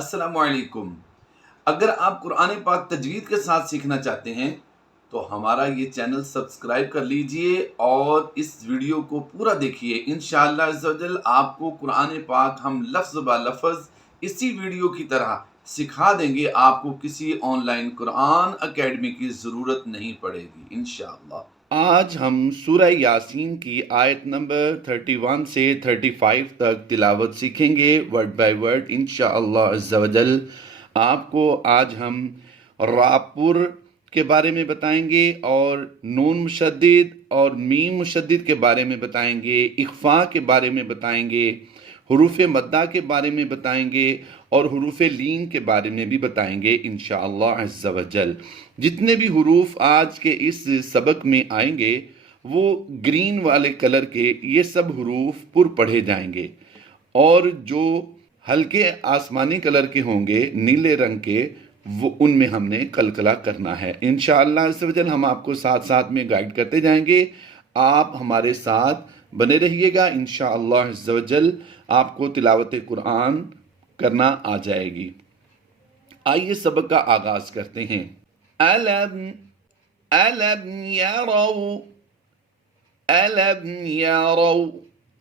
السلام علیکم۔ اگر آپ قرآن پاک تجوید کے ساتھ سیکھنا چاہتے ہیں تو ہمارا یہ چینل سبسکرائب کر لیجئے اور اس ویڈیو کو پورا دیکھیے۔ انشاءاللہ عز و جل آپ کو قرآن پاک ہم لفظ با لفظ اسی ویڈیو کی طرح سکھا دیں گے، آپ کو کسی آن لائن قرآن اکیڈمی کی ضرورت نہیں پڑے گی انشاءاللہ۔ آج ہم سورہ یاسین کی آیت نمبر 31 سے 35 تک تلاوت سیکھیں گے ورڈ بائی ورڈ انشاءاللہ عز و جل۔ آپ کو آج ہم راپور کے بارے میں بتائیں گے اور نون مشدد اور میم مشدد کے بارے میں بتائیں گے، اخفاء کے بارے میں بتائیں گے، حروف مدہ کے بارے میں بتائیں گے اور حروف لین کے بارے میں بھی بتائیں گے انشاءاللہ عز و جل۔ جتنے بھی حروف آج کے اس سبق میں آئیں گے وہ گرین والے کلر کے یہ سب حروف پر پڑھے جائیں گے، اور جو ہلکے آسمانی کلر کے ہوں گے نیلے رنگ کے وہ ان میں ہم نے قلقلہ کرنا ہے انشاءاللہ عز و جل۔ ہم آپ کو ساتھ ساتھ میں گائیڈ کرتے جائیں گے، آپ ہمارے ساتھ بنے رہیے گا انشاءاللہ عز و جل، آپ کو تلاوت قرآن کرنا آ جائے گی۔ آئیے سبق کا آغاز کرتے ہیں۔ أَلَمْ يَرَوْا أَلَمْ يَرَوْا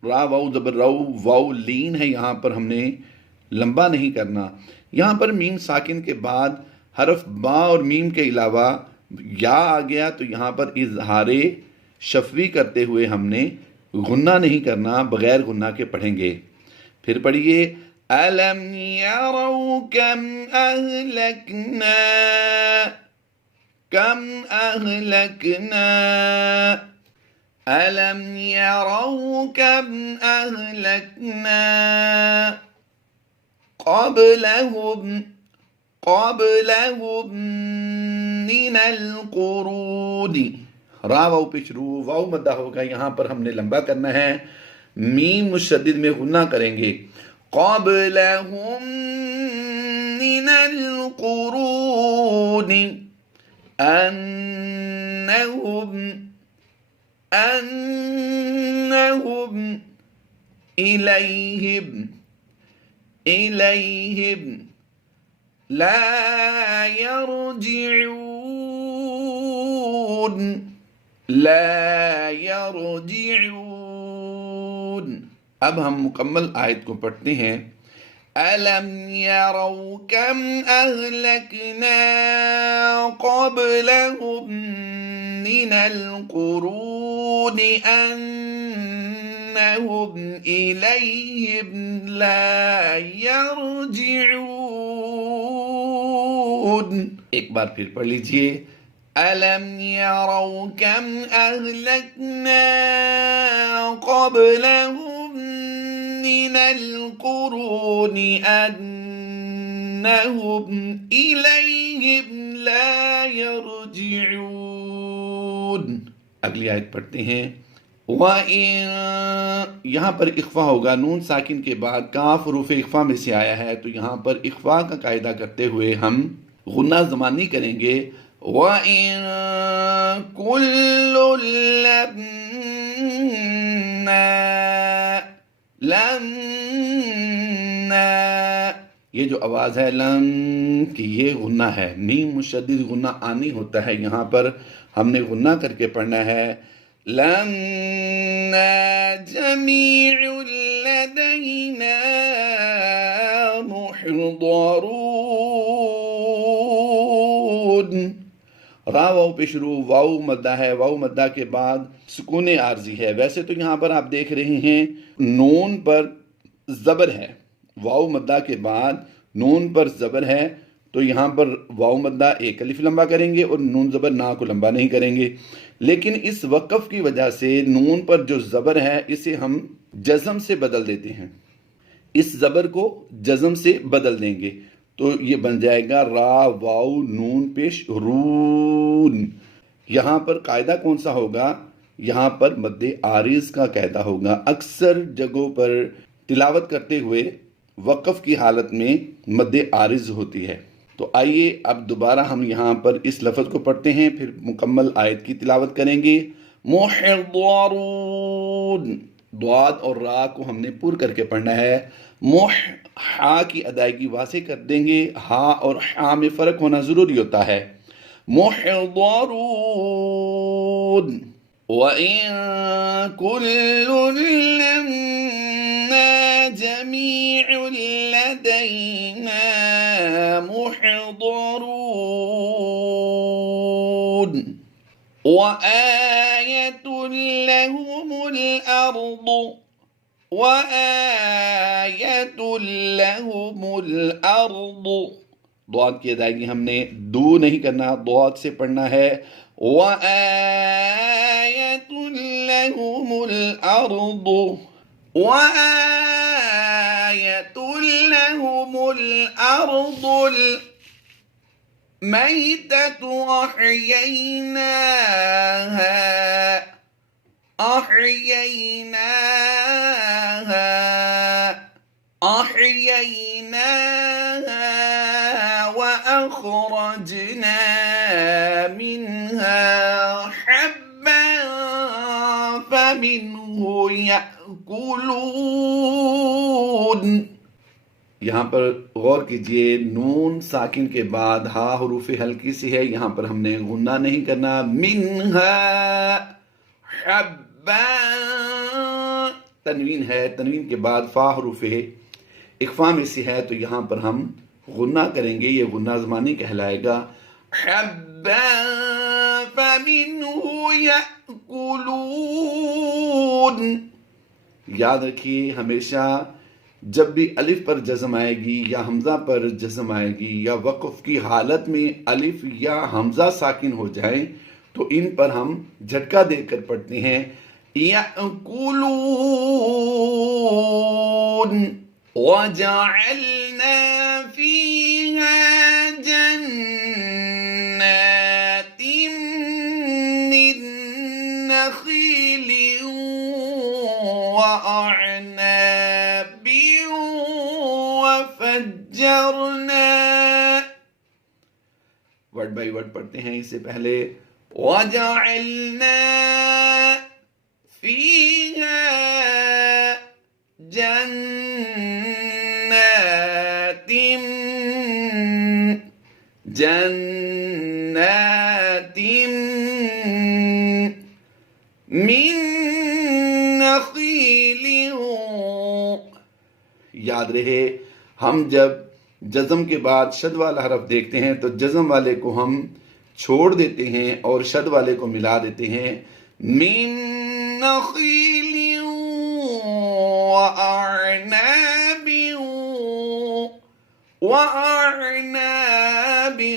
را واو زبر رو، واو لین ہے، یہاں پر ہم نے لمبا نہیں کرنا۔ یہاں پر میم ساکن کے بعد حرف با اور میم کے علاوہ یا آ گیا تو یہاں پر اظہار شفوی کرتے ہوئے ہم نے غنہ نہیں کرنا، بغیر غنہ کے پڑھیں گے۔ پھر پڑھیے أَلَمْ يَرَوْا كَمْ أَهْلَكْنَا كَمْ أَهْلَكْنَا أَلَمْ يَرَوْا كَمْ أَهْلَكْنَا قَبْلَهُمْ مِنَ الْقُرُونِ را واو پچرو، واو مدہ ہوگا، یہاں پر ہم نے لمبا کرنا ہے، میم مشدد میں غنہ کریں گے۔ قَبْلَهُمْ مِنَ الْقُرُونِ أَنَّهُمْ إِلَيْهِمْ لا يرجعون۔ اب ہم مکمل آیت کو پڑھتے ہیں۔ أَلَمْ يَرَوْا كَمْ أَهْلَكْنَا قَبْلَهُمْ مِنَ الْقُرُونِ أَنَّهُمْ إِلَيْهِمْ لَا يَرْجِعُونَ۔ ایک بار پھر پڑھ لیجئے۔ أَلَمْ يَرَوْا كَمْ أَهْلَكْنَا قَبْلَهُمْ مِنَ الْقُرُونِ أَنَّهُمْ إِلَيْهِمْ لَا يَرْجِعُونَ۔ اگلی آیت پڑھتے ہیں۔ وَإِن، یہاں پر اخفا ہوگا، نون ساکن کے بعد کاف حروف اخفا میں سے آیا ہے تو یہاں پر اخفا کا قاعدہ کرتے ہوئے ہم غنہ زمانی کریں گے۔ وَإِن كُلٌّ لَمَّا یہ جو آواز ہے لم کی یہ غنہ ہے، میم مشدد غنہ آنی ہوتا ہے، یہاں پر ہم نے غنہ کر کے پڑھنا ہے۔ لَمَّا جَمِيعٌ لَدَيْنَا مُحْضَرُونَ را واو پیشرو، واو مدہ ہے، واو مدہ کے بعد سکون عارضی ہے۔ ویسے تو یہاں پر آپ دیکھ رہے ہیں نون پر زبر ہے، واو مدہ کے بعد نون پر زبر ہے تو یہاں پر واو مدہ ایک الف لمبا کریں گے اور نون زبر نا کو لمبا نہیں کریں گے، لیکن اس وقف کی وجہ سے نون پر جو زبر ہے اسے ہم جزم سے بدل دیتے ہیں، اس زبر کو جزم سے بدل دیں گے تو یہ بن جائے گا را واو نون پیش رون۔ یہاں پر قاعدہ کون سا ہوگا؟ یہاں پر مد عارض کا قاعدہ ہوگا۔ اکثر جگہوں پر تلاوت کرتے ہوئے وقف کی حالت میں مد عارض ہوتی ہے، تو آئیے اب دوبارہ ہم یہاں پر اس لفظ کو پڑھتے ہیں، پھر مکمل آیت کی تلاوت کریں گے۔ محضرون ضاد اور را کو ہم نے پر کر کے پڑھنا ہے. مح ہا کی ادائیگی واضح کر دیں گے. ہا اور ہا میں فرق ہونا ضروری ہوتا ہے. محضرون. وَإِن كُلٌّ لَمَّا جَمِيعٌ لَدَيْنَا مُحْضَرُونَ. وَآيَةٌ لَهُمُ الْأَرْضُ وَآيَةٌ لَهُمُ الْأَرْضُ. ضاد کی ادائیگی ہم نے دو نہیں کرنا، ضاد سے پڑھنا ہے. وَآيَةٌ لَهُمُ الْأَرْضُ وَآيَةٌ لَهُمُ الْأَرْضُ الْمَيْتَةُ أحييناها وأخرجنا منها حبا فمنه يأكلون. یہاں پر غور کیجئے، نون ساکن کے بعد ہا حروف ہلکی سی ہے، یہاں پر ہم نے غنہ نہیں کرنا. منہا حبا تنوین ہے، تنوین کے بعد فا حروف اخفا میں سے ہے، تو یہاں پر ہم غنہ کریں گے، یہ غنہ زمانی کہلائے گا. حبا فمنہ یأکلون. یاد رکھیے ہمیشہ جب بھی الف پر جزم آئے گی یا حمزہ پر جزم آئے گی یا وقف کی حالت میں الف یا حمزہ ساکن ہو جائیں تو ان پر ہم جھٹکا دے کر پڑھتے ہیں. یأکلون. وَجَعَلْنَا فِيهَا جَنَّاتٍ مِّن نَخِيلٍ وَأَعْنَابٍ وَفَجَّرْنَا. ورڈ بائی ورڈ پڑھتے ہیں اس سے پہلے. وَجَعَلْنَا فِيهَا جَنَّاتٍ مِّن نَخِيلٍ. یاد رہے ہم جب جزم کے بعد شد والا حرف دیکھتے ہیں تو جزم والے کو ہم چھوڑ دیتے ہیں اور شد والے کو ملا دیتے ہیں. من نخیل وَأَعْنَابٍ.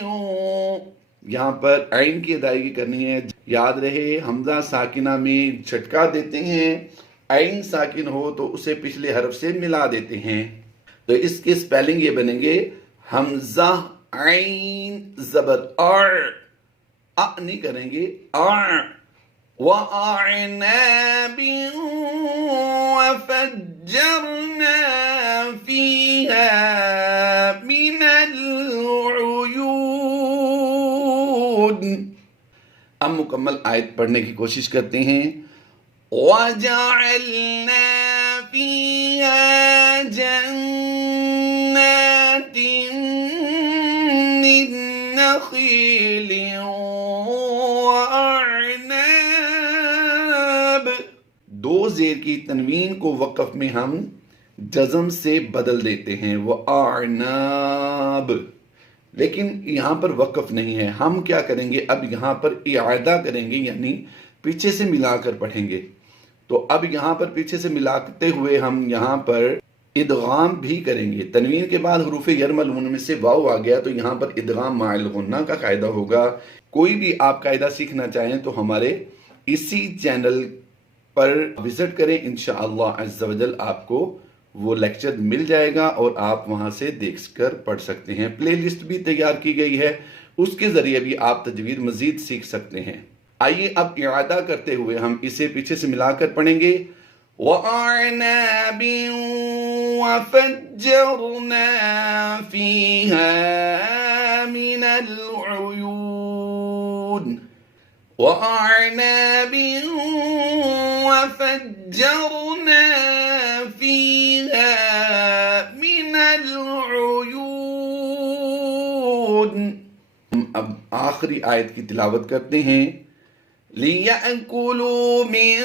یہاں پر عین کی ادائیگی کرنی ہے. یاد رہے حمزہ ساکنہ میں جھٹکا دیتے ہیں، عین ساکن ہو تو اسے پچھلے حرف سے ملا دیتے ہیں. تو اس کی سپیلنگ یہ بنیں گے حمزہ عین زبر نہیں کریں گے. وَأَعْنَابٍ وَفَجَّرْنَا فِيهَا مِنَ الْعُيُونِ. اب مکمل آیت پڑھنے کی کوشش کرتے ہیں. وَجَعَلْنَا فِيهَا جَنَّاتٍ مِّن نَخِيلٍ وَأَعْنَابٍ. دو زیر کی تنوین کو وقف میں ہم جزم سے بدل دیتے ہیں وَأَعْنَابٍ، لیکن یہاں پر وقف نہیں ہے. ہم کیا کریں گے، اب یہاں پر اعادہ کریں گے، یعنی پیچھے سے ملا کر پڑھیں گے. تو اب یہاں پر پیچھے سے ملاتے ہوئے ہم یہاں پر ادغام بھی کریں گے. تنوین کے بعد حروف یرملون میں سے واو آ گیا تو یہاں پر ادغام مع الغنہ کا قاعدہ ہوگا. کوئی بھی آپ قاعدہ سیکھنا چاہیں تو ہمارے اسی چینل پر وزٹ کریں، انشاءاللہ عز و جل آپ کو وہ لیکچر مل جائے گا اور آپ وہاں سے دیکھ کر پڑھ سکتے ہیں. پلے لسٹ بھی تیار کی گئی ہے، اس کے ذریعے بھی آپ تجوید مزید سیکھ سکتے ہیں. آئیے اب اعادہ کرتے ہوئے ہم اسے پیچھے سے ملا کر پڑھیں گے. وَأَعْنَابٍ وَفَجَّرْنَا فِيهَا مِنَ الْعُيُونِ. وَأَعْنَابٍ وَفَجَّرْنَا ہم اب آخری آیت کی تلاوت کرتے ہیں. لِيَأْكُلُوا مِن،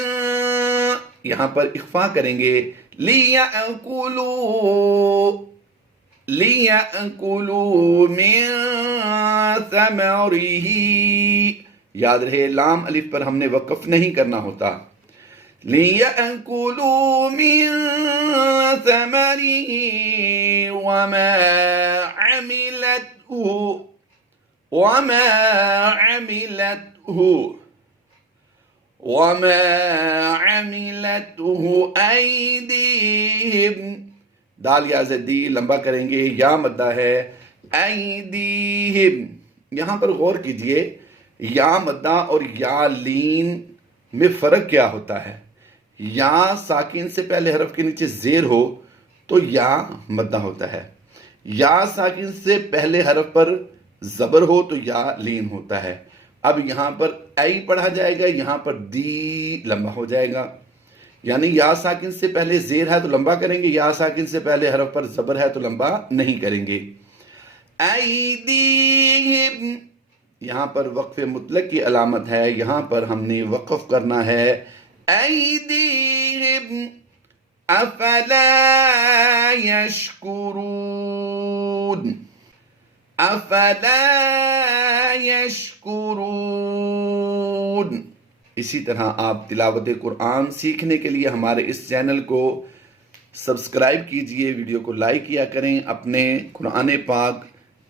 یہاں پر اخفا کریں گے. لِيَأْكُلُوا مِن ثَمَرِهِ، یاد رہے لام الف پر ہم نے وقف نہیں کرنا ہوتا. لِيَأْكُلُوا مِن ثَمَرِهِ وَمَا عَمِلَتْهُ أَيْدِيهِمْ، دال یا زدی لمبا کریں گے، یا مدہ ہے. ایدیہم، یہاں پر غور کیجئے یا مدہ اور یا لین میں فرق کیا ہوتا ہے. یا ساکن سے پہلے حرف کے نیچے زیر ہو تو یا مدہ ہوتا ہے. یا ساکن سے پہلے حرف پر زبر ہو تو یا لین ہوتا ہے. اب یہاں پر ای پڑھا جائے گا، یہاں پر دی لمبا ہو جائے گا. یعنی یا ساکن سے پہلے زیر ہے تو لمبا کریں گے، یا ساکن سے پہلے حرف پر زبر ہے تو لمبا نہیں کریں گے. ایدیہم، یہاں پر وقف مطلق کی علامت ہے، یہاں پر ہم نے وقف کرنا ہے. ایدیہم افلا یشکرون، افلا یشکرون. اسی طرح آپ تلاوت قرآن سیکھنے کے لیے ہمارے اس چینل کو سبسکرائب کیجئے، ویڈیو کو لائک کیا کریں، اپنے قرآن پاک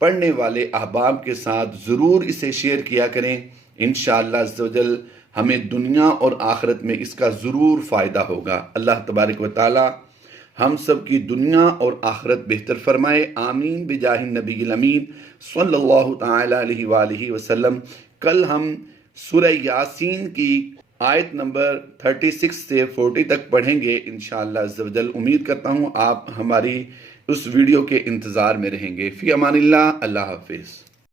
پڑھنے والے احباب کے ساتھ ضرور اسے شیئر کیا کریں. انشاءاللہ عز و جل ہمیں دنیا اور آخرت میں اس کا ضرور فائدہ ہوگا. اللہ تبارک و تعالی ہم سب کی دنیا اور آخرت بہتر فرمائے. آمین بجاہ النبی الامین صلی اللہ تعالی علیہ وآلہ وسلم. کل ہم سورہ یاسین کی آیت نمبر 36 سے 40 تک پڑھیں گے انشاءاللہ عز و جل. امید کرتا ہوں آپ ہماری اس ویڈیو کے انتظار میں رہیں گے. فی امان اللہ. اللہ حافظ.